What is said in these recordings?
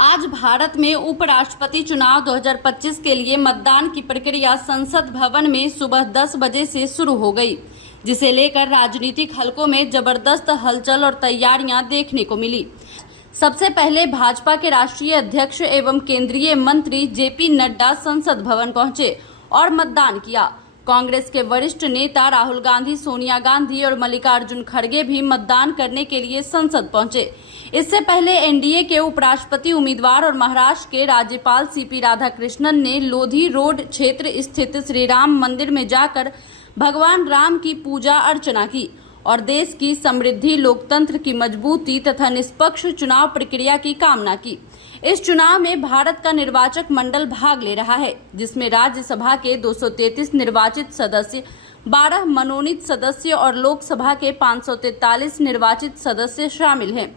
आज भारत में उपराष्ट्रपति चुनाव 2025 के लिए मतदान की प्रक्रिया संसद भवन में सुबह 10 बजे से शुरू हो गई, जिसे लेकर राजनीतिक हलकों में जबरदस्त हलचल और तैयारियां देखने को मिली। सबसे पहले भाजपा के राष्ट्रीय अध्यक्ष एवं केंद्रीय मंत्री जेपी नड्डा संसद भवन पहुंचे और मतदान किया। कांग्रेस के वरिष्ठ नेता राहुल गांधी, सोनिया गांधी और मल्लिकार्जुन खड़गे भी मतदान करने के लिए संसद पहुंचे। इससे पहले एनडीए के उपराष्ट्रपति उम्मीदवार और महाराष्ट्र के राज्यपाल सीपी राधाकृष्णन ने लोधी रोड क्षेत्र स्थित श्री राम मंदिर में जाकर भगवान राम की पूजा अर्चना की और देश की समृद्धि, लोकतंत्र की मजबूती तथा निष्पक्ष चुनाव प्रक्रिया की कामना की। इस चुनाव में भारत का निर्वाचक मंडल भाग ले रहा है, जिसमें राज्यसभा के 233 निर्वाचित सदस्य, 12 मनोनीत सदस्य और लोकसभा के 543 निर्वाचित सदस्य शामिल हैं।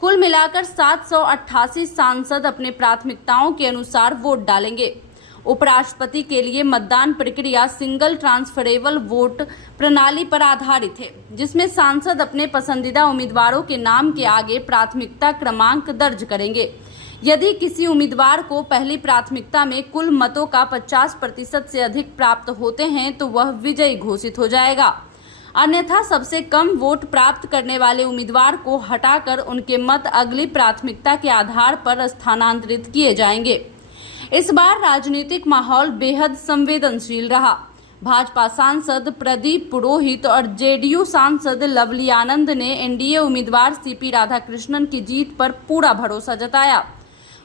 कुल मिलाकर 788 सांसद अपने प्राथमिकताओं के अनुसार वोट डालेंगे। उपराष्ट्रपति के लिए मतदान प्रक्रिया सिंगल ट्रांसफरेबल वोट प्रणाली पर आधारित है, जिसमें सांसद अपने पसंदीदा उम्मीदवारों के नाम के आगे प्राथमिकता क्रमांक दर्ज करेंगे। यदि किसी उम्मीदवार को पहली प्राथमिकता में कुल मतों का 50% से अधिक प्राप्त होते हैं तो वह विजयी घोषित हो जाएगा। अन्यथा सबसे कम वोट प्राप्त करने वाले उम्मीदवार को हटाकर उनके मत अगली प्राथमिकता के आधार पर स्थानांतरित किए जाएंगे। इस बार राजनीतिक माहौल बेहद संवेदनशील रहा। भाजपा सांसद प्रदीप पुरोहित और जेडीयू सांसद लवली आनंद ने एनडीए उम्मीदवार सीपी राधाकृष्णन की जीत पर पूरा भरोसा जताया।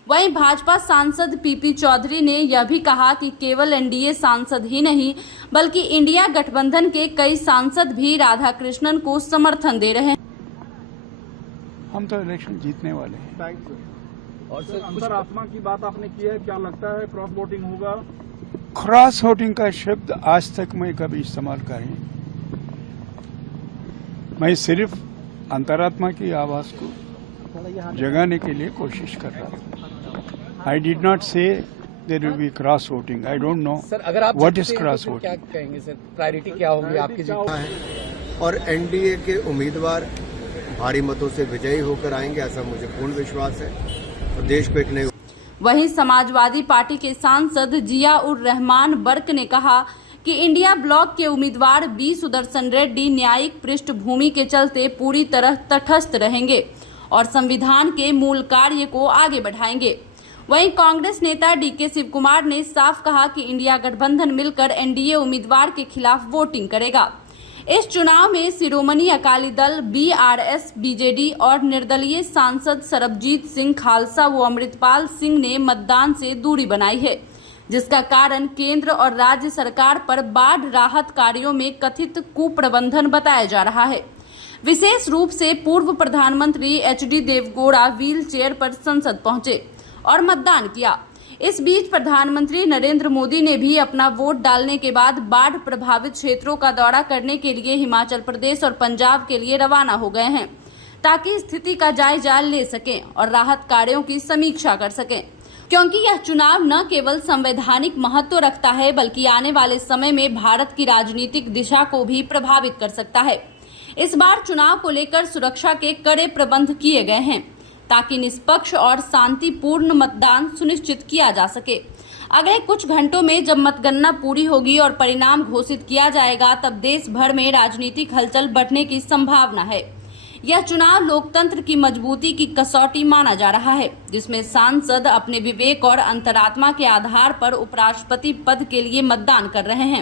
वहीं भाजपा सांसद पीपी चौधरी ने यह भी कहा कि केवल एनडीए सांसद ही नहीं बल्कि इंडिया गठबंधन के कई सांसद भी राधाकृष्णन को समर्थन दे रहे हैं। हम तो इलेक्शन जीतने वाले हैं। Thank you. और सर, अंतरात्मा की बात आपने की है, क्या लगता है क्रॉस वोटिंग होगा? क्रॉस वोटिंग का शब्द आज तक मैं कभी इस्तेमाल करें, मैं सिर्फ अंतरात्मा की आवाज को जगाने के लिए कोशिश कर रहा हूँ। I did not say there will be cross voting. I don't know sir, अगर आप व्हाट इज क्रॉस वोटिंग। क्या कहेंगे सर, प्रायोरिटी क्या होगी आपकी जीत? और एनडीए के उम्मीदवार भारी मतों से विजयी होकर आएंगे, ऐसा मुझे पूर्ण विश्वास है और देश को एक नई। वहीं समाजवादी पार्टी के सांसद जिया उर रहमान बर्क ने कहा कि इंडिया ब्लॉक के उम्मीदवार बी सुदर्शन रेड्डी न्यायिक पृष्ठभूमि के चलते पूरी तरह तटस्थ रहेंगे और संविधान के मूल कार्य को आगे बढ़ाएंगे। वहीं कांग्रेस नेता डीके शिव कुमार ने साफ कहा कि इंडिया गठबंधन मिलकर एनडीए उम्मीदवार के खिलाफ वोटिंग करेगा। इस चुनाव में शिरोमणि अकाली दल, बीआरएस, बीजेडी और निर्दलीय सांसद सरबजीत सिंह खालसा व अमृतपाल सिंह ने मतदान से दूरी बनाई है, जिसका कारण केंद्र और राज्य सरकार पर बाढ़ राहत कार्यों में कथित कुप्रबंधन बताया जा रहा है। विशेष रूप से पूर्व प्रधानमंत्री एचडी देवगौड़ा व्हील चेयर पर संसद पहुंचे और मतदान किया। इस बीच प्रधानमंत्री नरेंद्र मोदी ने भी अपना वोट डालने के बाद बाढ़ प्रभावित क्षेत्रों का दौरा करने के लिए हिमाचल प्रदेश और पंजाब के लिए रवाना हो गए हैं, ताकि स्थिति का जायजा ले सकें और राहत कार्यों की समीक्षा कर सकें, क्योंकि यह चुनाव न केवल संवैधानिक महत्व रखता है बल्कि आने वाले समय में भारत की राजनीतिक दिशा को भी प्रभावित कर सकता है। इस बार चुनाव को लेकर सुरक्षा के कड़े प्रबंध किए गए हैं, ताकि निष्पक्ष और शांतिपूर्ण मतदान सुनिश्चित किया जा सके। अगले कुछ घंटों में जब मतगणना पूरी होगी और परिणाम घोषित किया जाएगा, तब देश भर में राजनीतिक हलचल बढ़ने की संभावना है। यह चुनाव लोकतंत्र की मजबूती की कसौटी माना जा रहा है, जिसमें सांसद अपने विवेक और अंतरात्मा के आधार पर उपराष्ट्रपति पद के लिए मतदान कर रहे हैं।